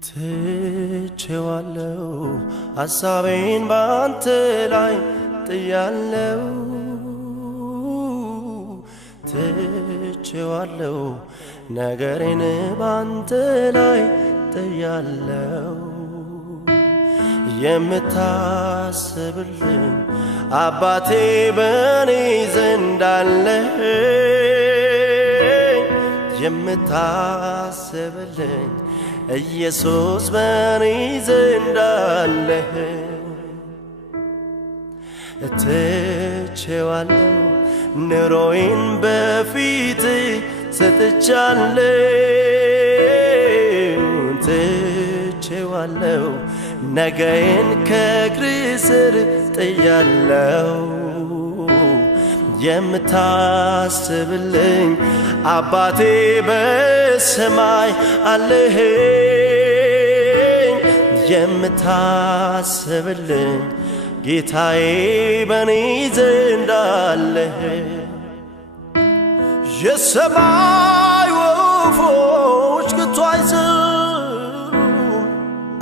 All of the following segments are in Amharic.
ትቼዋለሁ ሐሳቤን ባንተ ላይ ጥያለሁ ትቼዋለሁ ነገሬን ባንተ ላይ ጥያለሁ የምታስብልኝ አባቴ በኔ ዘንድ አለ የምታስብልኝ ኢየሱስ በኔ ዘንድ አለ ትቼዋለሁ ኑሮዬን በፊት ሰጥቻለሁ ትቼዋለሁ ነገዬን ከእግርህ ስር ጥያለሁ የምታስብልኝ አባቴ በሰማይ አለህ የምታስብልኝ ጌታዬ በኔ ዘንድ አለህ የሰማይ ወፎች ከቶ አይዘሩም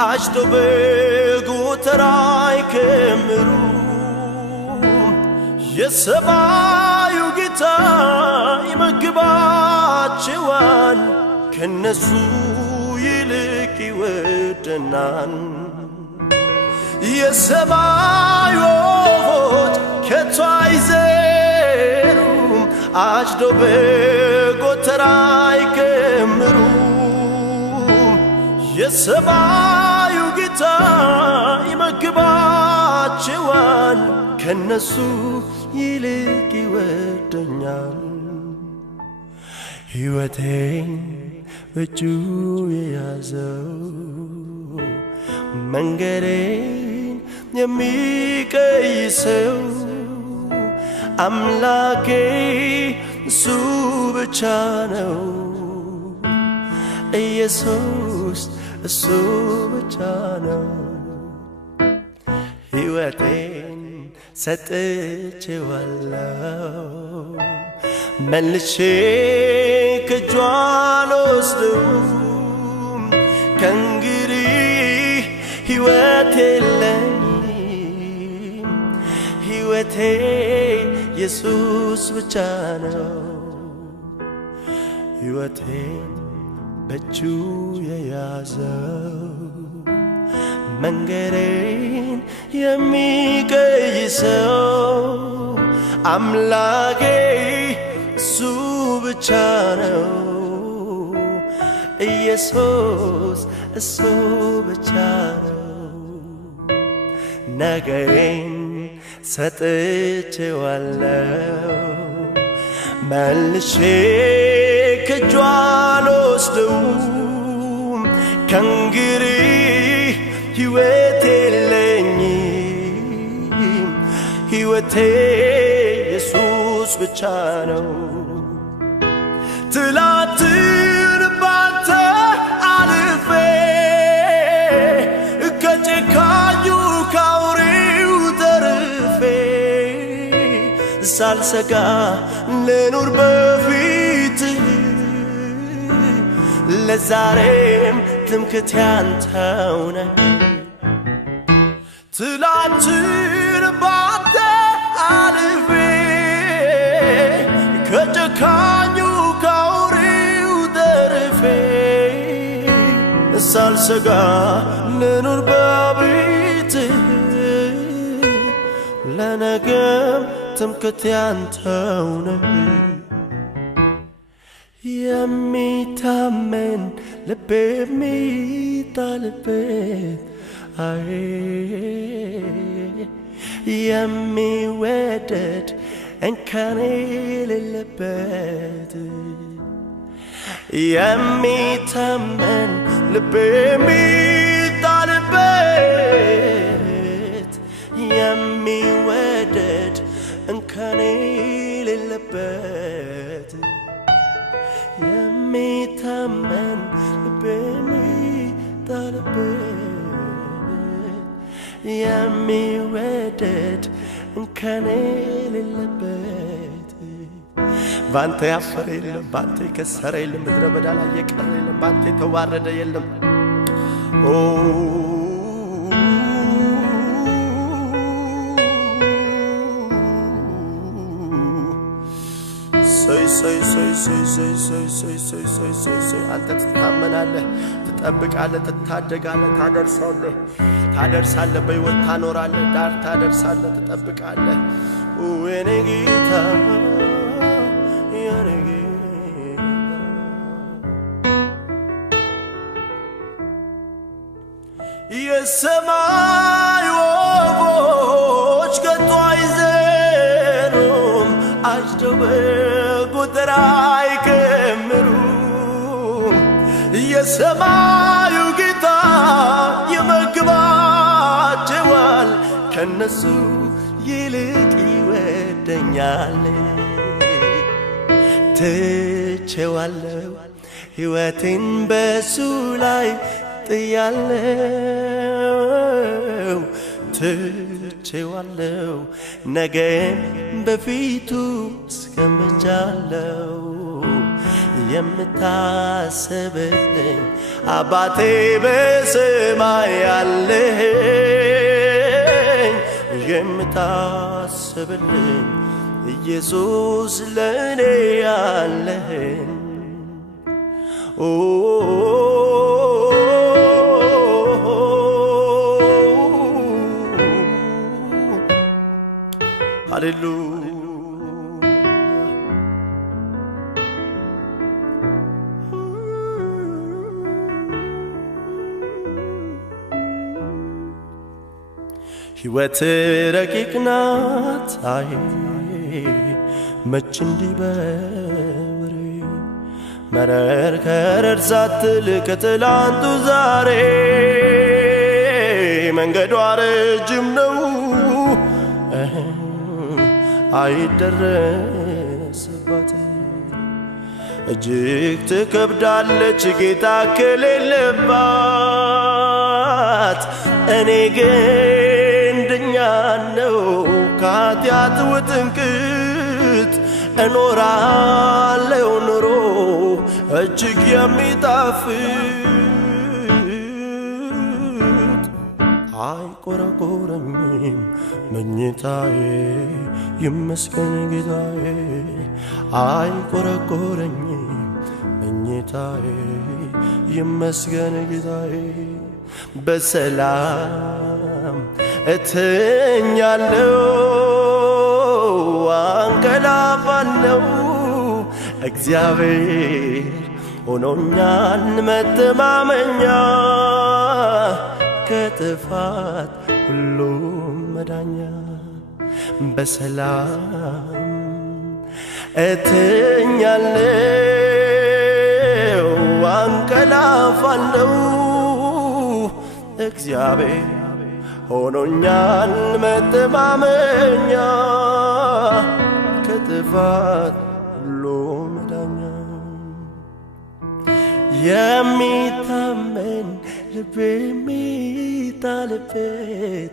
አጭደው በጎተራ አይከምሩም የሰማዩ ጌታ ይመግባቸዋል ከነሱ ይልቅ ይወደናል የሰማይ ወፎች ከቶ አይዘሩም አጭደው በጎተራ አይከምሩም የሰማዩ ጌታ ይመግባቸዋል ከነሱ ይልቅ ይወደኛል ሕይወቴን በእጁ የያዘው መንገዴን የሚቀይሰው አምላኬ እሱ ብቻ ነው ኢየሱስ እሱ ብቻ ነው ሕይወቴን ሰጥቼዋለሁ መልሼ ከእጁ አልወስደውም ከእንግዲህ ሕይወት የለኝም ሕይወቴ ኢየሱስ ብቻ ነው ሕይወቴን በእጁ የያዘው መንገዴን የሚቀይሰው አምላኬ እሱ ብቻ ነው ኢየሱስ እሱ ብቻ ነው ነገዬን ሰጥቼዋለሁ መልሼ ከእጁ አልወስደውም ከእንግዲህ ሕይወት የለኝም ሕይወቴ ኢየሱስ ብቻ ነው ትላንትን ባንተ አልፌ ከጨካኙ ካውሬው ተርፌ ሳልሰጋ ልኑር በፊትህ ለዛሬም ትምክህቴ አንተው ነህ ትላንትን ባንተ አልፌ ከጨካኙ ካውሬው ተርፌ ሳልሰጋ ልኑር በፊትህ ለነገም ትምክህቴ አንተው ነህ የሚታመን ልቤ የሚጣልበት የሚወደድ እንከን የሌለበት የሚታመን ልቤ የሚጣልበት የሚወደድ እንከን የሌለበት የሚታመን ልቤ የሚጣልበት የሚወደድ እንከን የሌለበት ባንተ ያፈረ የለም ባንተ የከሰረ የለም ምድረ በዳ ላይ የቀረ የለም ባንተ የተዋረደ የለም አንተ ትታመናለህ ትጠብቃለህ ትታደጋለህ ታደርሳለህ በሕይወት ታኖራለህ ዳር ታደርሳለህ ትጠብቃለህ የኔ ጌታ የኔ ጌታ የሰማይ ወፎች ከቶ አይዘሩም አጭደው በጎተራ አይከምሩም የሰማዩ ጌታ ይመግባቸዋል ከነሱ ይልቅ ይወደኛል ትቼዋለሁ ሕይወቴን በሱ ላይ ጥያለሁ ትቼዋለሁ ነገን በፊቱ አስቀምጫለሁ የምታስብልኝ አባቴ በሰማይ ያለኝ የምታስብልኝ ኢየሱስ ለእኔ ያለኝ ሃሌሉያ ሕይወት ረቂቅ ናት አይ መች እንዲህ በወሬ መረር ከረር ሳትል ከትላንቱ ዛሬ መንገዷ ረጅም ነው አይደረስባት እጅግ ትከብዳለች ጌታ ከሌለባት እኔ ግን ድኛለሁ ከኃጢአት ውጥንቅጥ እኖራለሁ ኑሮ እጅግ የሚጣፍጥ አይቆረቆረኝም መኝታዬ ይመስገን ጌታዬ አይቆረቆረኝም መኝታዬ ይመስገን ጌታዬ በሰላም እተኛለሁ አንቀላፋለሁ እግዚአብሔር ሆኖኛል መተማመኛ ከጥፋት ሁሉ መዳኛ በሰላም እተኛለሁ አንቀላፋለሁ እግዚአብሔር ሆኖኛል መተማመኛ ከጥፋት ሁሉ መዳኛ የሚታመን ልቤ የሚጣልበት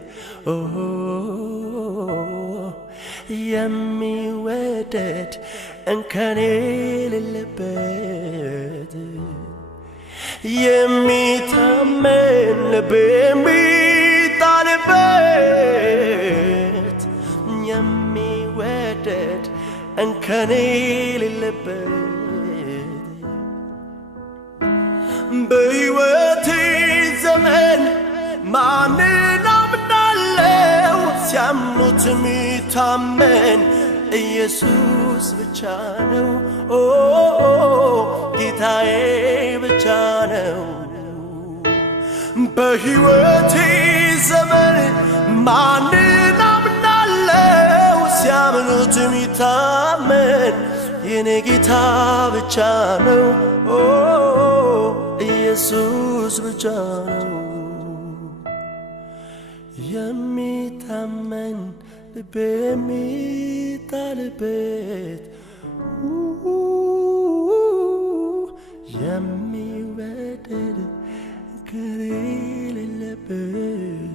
የሚወደድ እንከን የሌለበት የሚታመን ልቤ የሚጣልበት የሚወደድ እንከን የሌለበት በሕይወቴ ዘመን ማንን አምናለው ሲያምኑት የሚታመን ኢየሱስ ብቻ ነው ጌታዬ ብቻ ነው በሕይወቴ ዘመን ማንን አምናለው ሲያምኑት የሚታመን የኔ ጌታ ብቻ ነው ኢየሱስ ብቻ ነው የሚታመን ልቤ የሚጣልበት የሚወደድ እንከን የሌለበት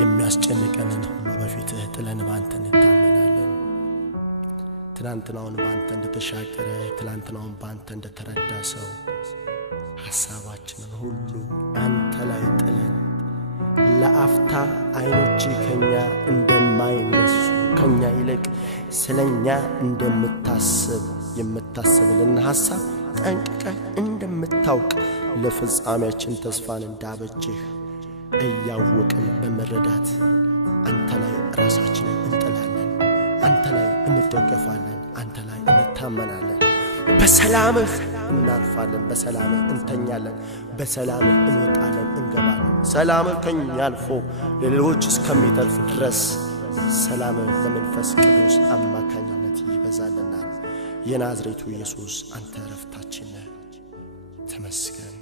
የሚያስጨንቀንን ሁሉ በፊትህ ጥለን ባንተ እንታመናለን ትናንትናውን ባንተ እንደተሻገረ ትናንትናውን ባንተ እንደተረዳ ሰው ሐሳባችንን ሁሉ አንተ ላይ ጥለን ለአፍታ አይኖች ከኛ እንደማይነሱ ከኛ ይልቅ ስለኛ እንደምታስብ የምታስብልን ሐሳብ ጠንቅቀህ እንደምታውቅ ለፍጻሜያችን ተስፋን እንዳበጅህ እያወቅን በመረዳት አንተ ላይ ራሳችንን እንጥላለን፣ አንተ ላይ እንደገፋለን፣ አንተ ላይ እንታመናለን። በሰላምህ እናርፋለን፣ በሰላምህ እንተኛለን፣ በሰላምህ እንወጣለን እንገባለን። ሰላምህ ከኛ አልፎ ለሌሎች እስከሚተርፍ ድረስ ሰላምህ በመንፈስ ቅዱስ አማካኝነት ይበዛልናል። የናዝሬቱ ኢየሱስ አንተ ረፍታችን ነህ። ተመስገን።